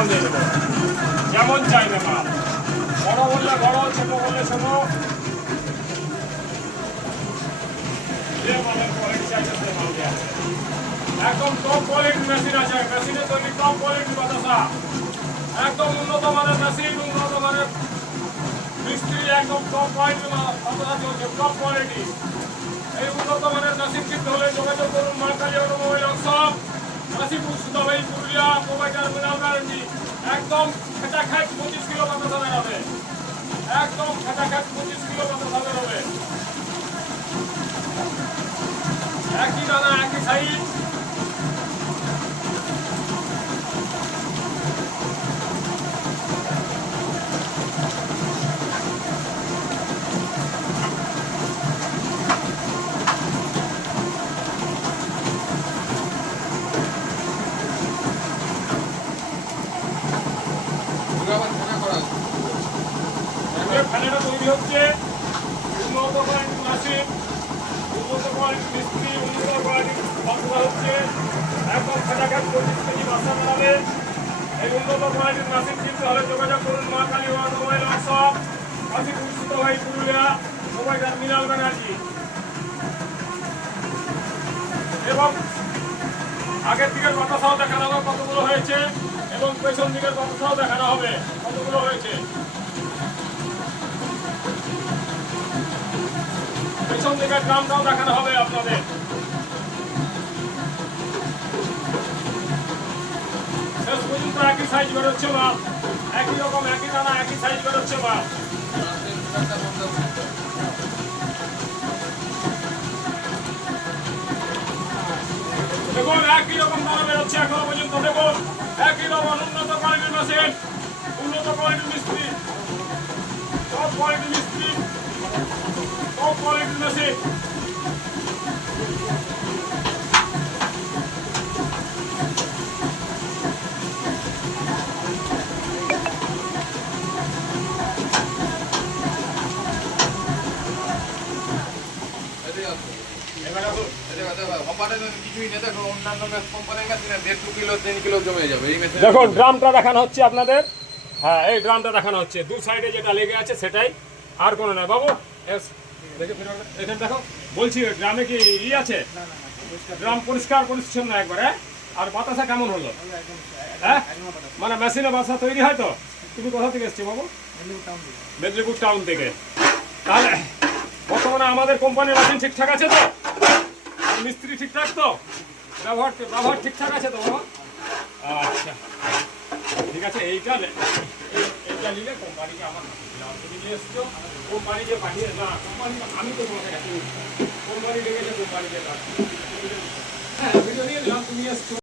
মাল দিয়ে দেবো, যেমন চাইবে মাল, বড় বললে বড়, ছোট বললে ছোট, যে মালের কোয়ালিটি চাইবে সে মাল দেওয়া হবে। একদম টপ কোয়ালিটির মেশিন আছে, মেশিনের তৈরি টপ কোয়ালিটির বাতাসা, একদম উন্নত মানের মেশিন, উন্নত মানের মিস্ত্রি, একদম টপ কোয়ালিটির বাতাসা চলছে, টপ কোয়ালিটি। এই উন্নত মানের মেশিন কিনতে হলে যোগাযোগ করুন Maa Kali automobile workshop, Kashipur Sutabari, Purulia, mobile terminal guarantee. একদম খেটাখাট 25 কিলো বাতাসা বেরোবে, একদম খেটাখাট 25 কিলো বাতাসা বেরোবে। একই দানা একই সাইজ, ফ্যানেটা তৈরি হচ্ছে উন্নত কোয়ালিটির মেশিন, উন্নত কোয়ালিটির মিস্ত্রি, উন্নত কোয়ালিটির বাসা হচ্ছে, একদম খেটাখাট 25 কেজি বাসা বানাবে। এই উন্নত কোয়ালিটির মেশিন কিনতে হলে যোগাযোগ করুন Maa Kali automobile workshop, Kashipur Sutabari, Purulia, mobile terminal Banerjee. এবং আগের দিকের বাতাসাও দেখানো হবে কতগুলো হয়েছে, এবং পেছন দিকের বাতাসাও দেখানো হবে কতগুলো হয়েছে। পেছন দিকের ড্রামটাও দেখানো হবে আপনাদের। শেষ পর্যন্ত একই সাইজ বেরোচ্ছে মাল, একই রকম একই দানা একই সাইজ বেরোচ্ছে মাল। দেখুন একই রকম দানা বেরোচ্ছে এখনো পর্যন্ত, দেখুন একই রকম উন্নত কোয়ালিটির মেশিন, উন্নত কোয়ালিটির মিস্ত্রি, টপ কোয়ালিটির মিস্ত্রি, টপ কোয়ালিটির মেশিন। দেখুন ড্রামটা দেখানো হচ্ছে আপনাদের, হ্যাঁ এই ড্রামটা দেখানো হচ্ছে, দু সাইডে যেটা লেগে আছে সেটাই, আর কোনো নয় বাবু। এখানে দেখো, বলছি ড্রামে কি আছে? ড্রাম পরিষ্কার পরিচ্ছন্ন একবারে। আর বাতাসা কেমন হলো? হ্যাঁ, মানে মেশিনে বাসা তৈরি হয় তো? তুমি কোথা থেকে এসছো বাবু? মেদিনীপুর টাউন থেকে। তাহলে বর্তমানে আমাদের কোম্পানির মেশিন ঠিকঠাক আছে তো? মিস্ত্রি ঠিকঠাক তো? ব্যবহার ঠিকঠাক আছে তো বাবা? আচ্ছা ঠিক আছে। এইটা নিলে কোম্পানিকে আমার তুমি নিয়ে এসছো, কোম্পানি যে পাঠিয়ে না, কোম্পানি আমি তো তোমাকে কোম্পানি ডেকেছে, কোম্পানিকে হ্যাঁ ভিডিও নিয়ে নিলাম, তুমি এসছো।